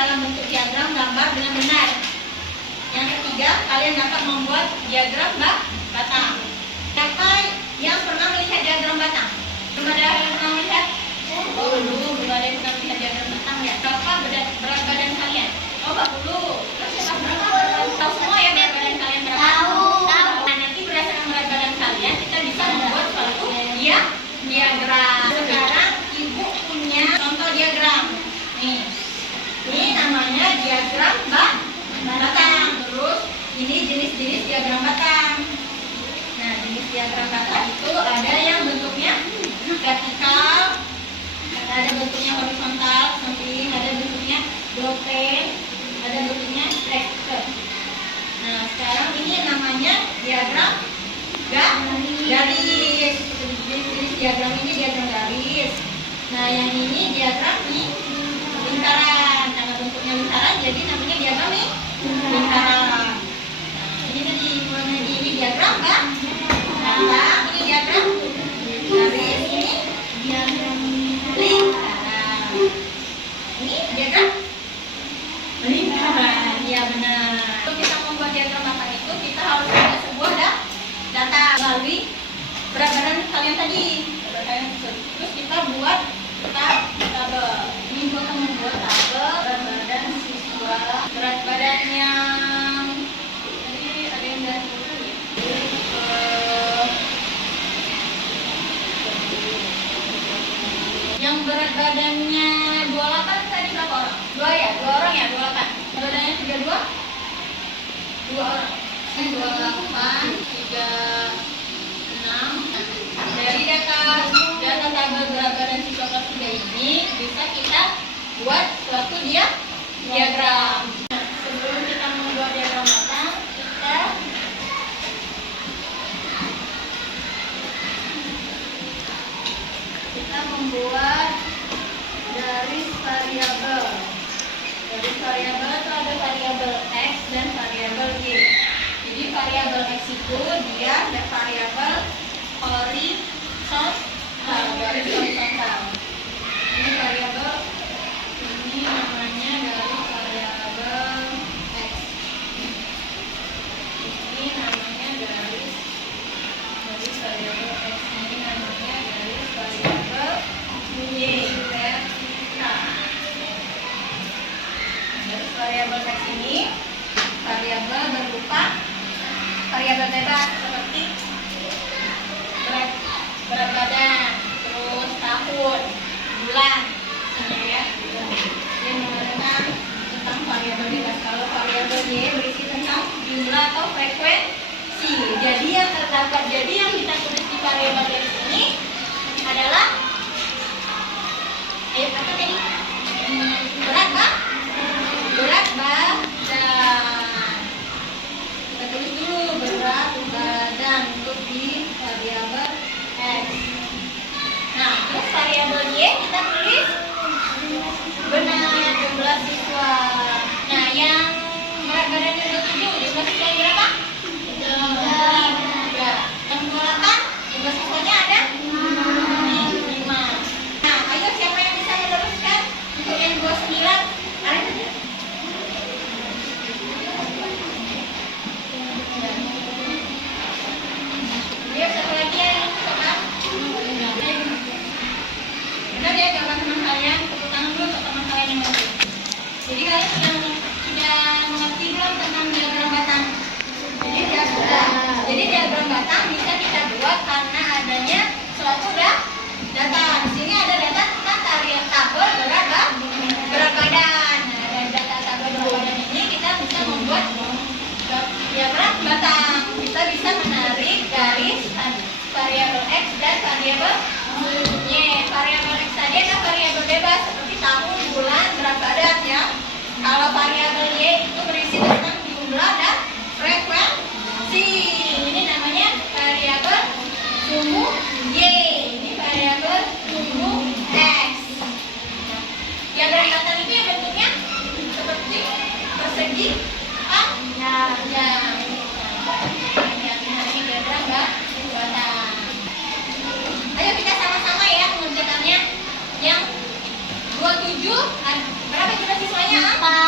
dalam bentuk diagram gambar dengan benar. Yang ketiga, kalian dapat membuat diagram batang. Siapa yang pernah melihat diagram batang? Belum ada yang pernah melihat? Belum ada yang pernah melihat diagram batang ya. Berapa berat badan kalian? Coba dulu. Terus siapa berapa? Tahu semua ya berat badan kalian berapa? Tahu. Nah, nanti berdasarkan berat badan kalian kita bisa membuat suatu diagram. Sekarang ibu punya contoh diagram. Nih, ini namanya diagram batang. Terus ini jenis-jenis diagram batang. Nah, jenis diagram batang itu ada yang bentuknya vertikal, ada bentuknya horizontal, samping, ada bentuknya block-pen, ada bentuknya rectangle. Nah, sekarang ini namanya diagram garis. Jenis diagram ini diagram garis. Nah, yang ini diagram lingkaran. Karena bentuknya lingkaran, jadi namanya diagram lingkaran. Ini diagram batang, ini diagram garis, ini diagram lingkaran. Ini diagram lingkaran. Ya benar. Untuk kita membuat diagram batang itu kita harus ada sebuah data melalui berat badan kalian tadi. Terus kita buat tabel. Ini gua akan membuat tabel berat badan siswa. Berat badannya tadi ada yang dari yang berat badannya 28 tadi berapa orang? 2 orang ya, 28. Badannya 32? 2 orang. 28, 36. Dari data tabel berat badan siswa kelas 3 ini bisa kita buat suatu diagram. Nah, sebelum kita membuat diagram batang, kita membuat garis variabel. Garis variabel itu ada variabel X dan variabel Y. Jadi variabel X itu dia ada variabel horizontal, garis horizontal. Ini variabel, ini namanya garis variabel X. Ini namanya garis variabel X. Ini namanya garis variabel Y. Garis variabel X ini variabel berupa variabel bebas seperti berat badan, terus tahun, bulan, ya. Dia menggunakan tentang variabel bebas. Kalau variabel Y berisi tentang jumlah atau frekuensi. Jadi yang kita tulis di variabel X ini adalah apa tadi? Berat badan. Kita tulis dulu berat badan untuk di variabel X. Nah, terus variabel Y kita tulis benar jumlah siswa. Nah, yang berat badannya 27, jumlah siswanya berapa? 3. Yang 28, jumlah siswanya ada 5. Nah, ayo siapa yang bisa meneruskan untuk yang 29? Ayo, satu lagi yang coba. Benar ya teman-teman kalian, tepuk tangan dulu untuk teman kalian yang lain. Jadi kalian sudah mengerti belum tentang diagram batang? Jadi diagram batang bisa kita buat karena adanya suatu data. Di sini ada data tentang tabel berat badan. Nah, dari data tabel berat badan ini kita bisa membuat diagram batang. Kita bisa menarik garis variabel X dan variabel Y. Variabel X tadi ada variabel bebas seperti tahun, bulan, berat badan ya. Kalau variabel Y itu berisi tentang jumlah dan frekuensi. Ini namanya variabel suhu Y. Ini variabel suhu X. Diagram batang itu yang bentuknya seperti persegi panjang. Ini diagram batang. Ayo kita sama-sama ya mengerjakannya. Yang 27 berapa jumlah siswanya? 4.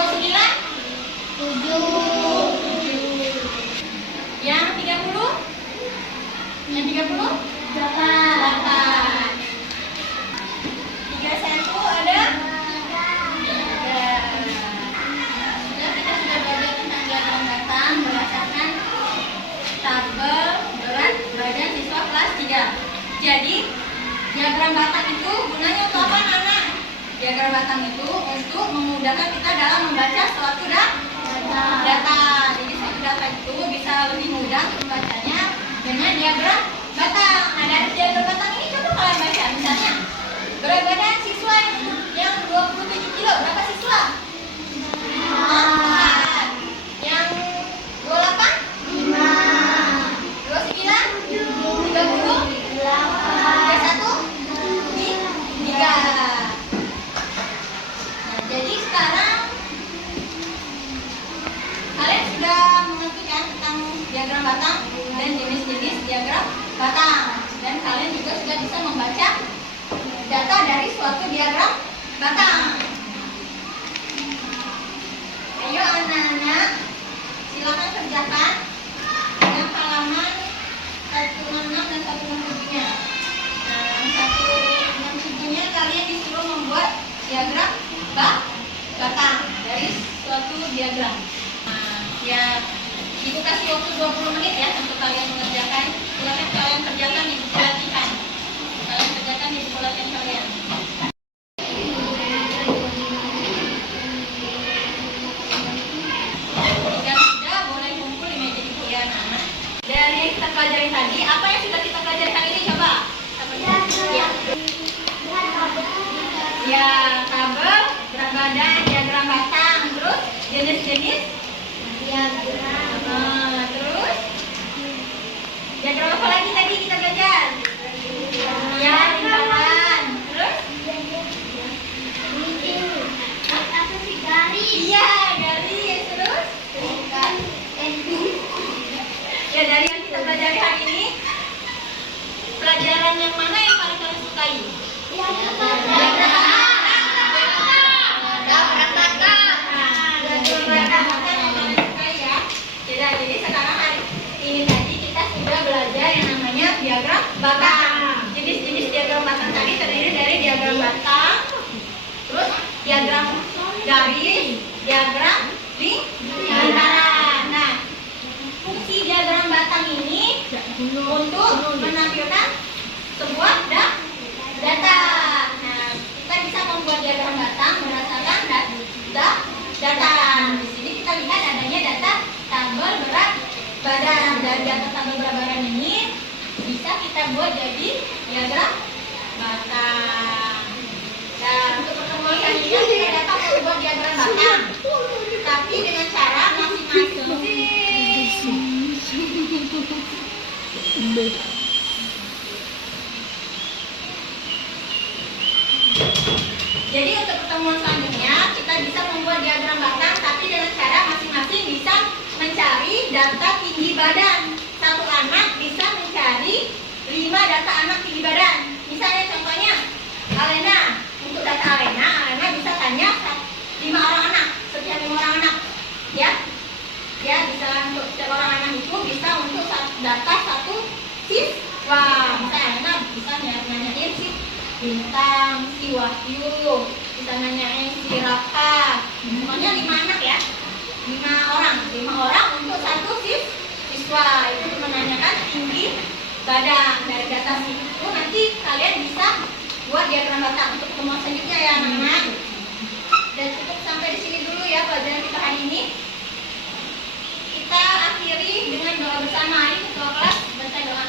29? 7. Yang 30? Yang 30? 8. 31 ada? Kita sudah belajar tentang diagram batang berdasarkan tabel berat badan siswa kelas 3. Jadi diagram batang itu gunanya untuk apa, anak? Diagram batang itu untuk memudahkan kita dalam membaca suatu data. Jadi suatu data itu bisa lebih mudah membacanya dengan diagram batang. Nah, dari diagram batang ini coba kalian baca. Misalnya berat badan siswa yang 27 kilo, berapa siswa? 4. Yang 28? 5. 29? 30? 31? 3. Nah, jadi sekarang kalian sudah mengerti kan tentang diagram batang dan jenis-jenis diagram batang, dan kalian juga sudah bisa membaca data dari suatu diagram batang. Ayo anak-anak, silakan kerjakan yang halaman 166 dan 167-nya. Nah, 167-nya kalian disuruh membuat diagram batang dari suatu diagram. Nah, ya, Ibu kasih waktu 20 menit ya untuk kalian mengerjakan. Silakan kalian kerjakan di buku latihan. Kalian kerjakan di buku latihan kalian. Jika sudah, boleh kumpul di meja ibu ya, anak. Dari yang kita pelajari tadi, apa yang sudah kita pelajari hari ini? Coba. Ya, tabel, berat badan, diagram batang, terus jenis-jenis Diagram. terus diagram apa lagi tadi kita belajar? Ya, lingkaran. Terus? Apa sih, garis? Iya, garis. Terus? Ya, dari yang kita pelajari hari ini, pelajaran yang mana yang paling kalian sukai? Diagram batang. Jadi sekarang hari ini tadi kita sudah belajar yang namanya diagram batang. Jenis-jenis diagram batang tadi terdiri dari diagram batang, terus diagram garis, diagram lingkaran. Nah, fungsi diagram batang ini untuk menampilkan sebuah data. Nah, kita bisa membuat diagram batang berdasarkan data. Di sini kita lihat adanya data tabel berat badan. Dari data tabel berat badan ini bisa kita buat jadi diagram batang. Dan untuk pertemuan selanjutnya kita dapat membuat diagram batang, tapi dengan cara masing-masing. Jadi untuk pertemuan selanjutnya kita bisa membuat diagram batang, tapi dengan cara masing-masing bisa mencari data tinggi badan. Satu anak bisa mencari 5 data anak tinggi badan. Misalnya contohnya Alena, untuk data Alena bisa tanya 5 orang anak, setiap 5 orang anak, ya bisa untuk setiap orang anak itu bisa untuk data satu siswa. Misalnya Alena bisa nanyain si Bintang, si Wahyu, bisa nanyain si Raka. Pokoknya 5 anak ya, 5 orang untuk satu siswa. Itu menanyakan tinggi badan. Dari data itu nanti kalian bisa buat diagram batang. Untuk pertemuan selanjutnya ya anak-anak. Dan cukup sampai di sini dulu ya pelajaran kita hari ini. Kita akhiri dengan doa bersama. Ketua kelas baca doa.